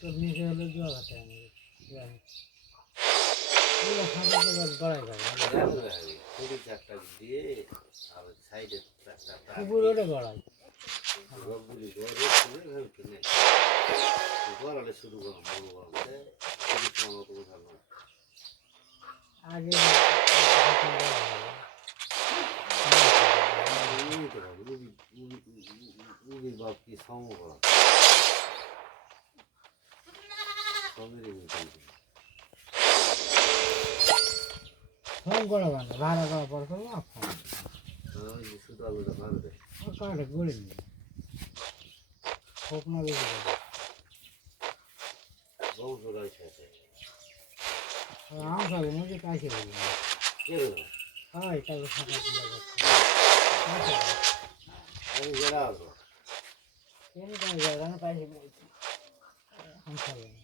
তো নিচে হলে জোয়া ঘাটে আমি ওগুলো ফাঁকা তো গড়াই যাবে কুড়ি চারটা দিয়ে আর সাইডে চারটা পুকুর ওটা গড়াই সবগুলি গড়ে খুলে ভেবে নেই গড়ালে শুরু করলাম বড় গরমতে তিরিশ মতো বোঝানো আগে উবি বাপ কি সম করা সমেরই ফোন করা মানে ভাড়া করা পর করবো ফোন শুধু আলুটা ভালো দেয় কার্ডে গড়ে নিয়ে হোক না বেশি যাবে বংশ রয়েছে আম খাবে না যে কাছে বলি না হয় তাহলে ফাঁকা ছিল আমি জেলা আসবো কেন কেন যাবে না কাছে বলছি আম খাবে না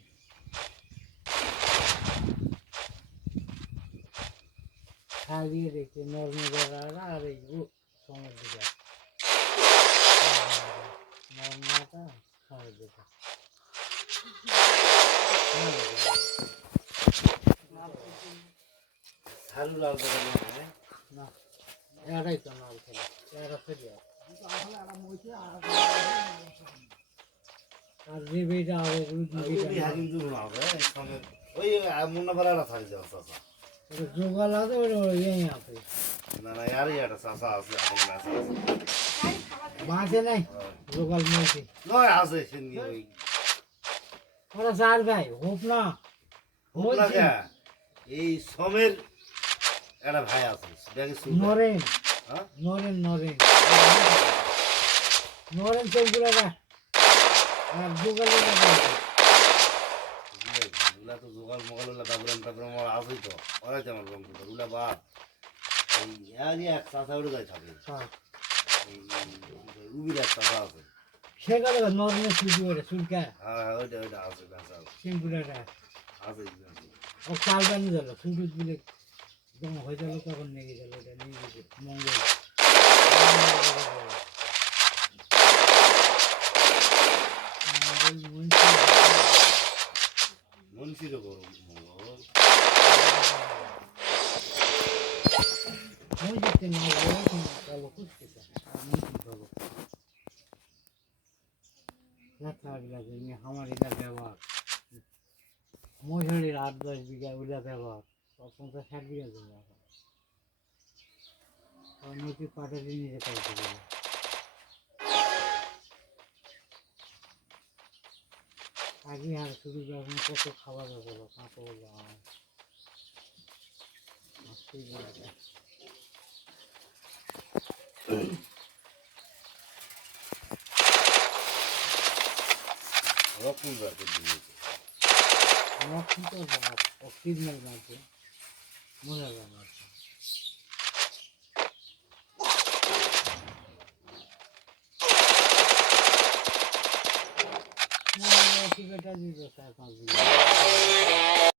খাইয়ে দেখি নর্মাল জায়গা আর এই সময়ের দিকে নর্মালটা সময়ের দিকে ঝাড়ু লাল করে না এটাই তো নাল খেলা এটা ফেলে আর যে বেটা হবে কিন্তু ওই মুন্না পাড়া থাকি যাওয়া জোগাল আছে ওটা ইয়ে আছে না না ইয়ারই একটা চাষা আছে বাঁচে নাই জোগাল মইছে নয় আছে সে নিয়ে ওই ওরা চার ভাই হোপ না এই সমের একটা ভাই আছে নরেন হ্যাঁ নরেন নরেন নরেন চৌগুলা আর জোগালের ওগুলা তো জোগাল মোগাল ওগুলা দাবরান টাবরান আমার আসেই তো ওরাই তো আমার বন্ধু ওগুলা বাদ এই এক চাষা উঠে যায় থাকে উবির এক চাষা আছে সেখানে নর্মাল শুরু করে শুরকা হ্যাঁ ওইটা ওইটা আছে বেঁচা সিম্পুলটা আছে ও চাল বানি গেল সুরুজ বিলে যখন হয়ে গেল তখন নিয়ে গেল ওটা নিয়ে গেছে মঙ্গল মনসিরও গরম মঙ্গল মসজিদকে নিয়ে গেল কালো খুঁজতেছে ভালো আমার এটা ব্যবহার মহিলার 8-10 বিঘা ওইটা ব্যবহার 50-60 বিঘা জমি নদী পাটারি নিজে করতে গেলে আগে আর শুরু যখন কত খাবার হলো কাঁকড় রকম রাখে দিয়েছে আমার কিন্তু সিগন্যাল মারছে মনে মারছে ঠিক আছে 4-5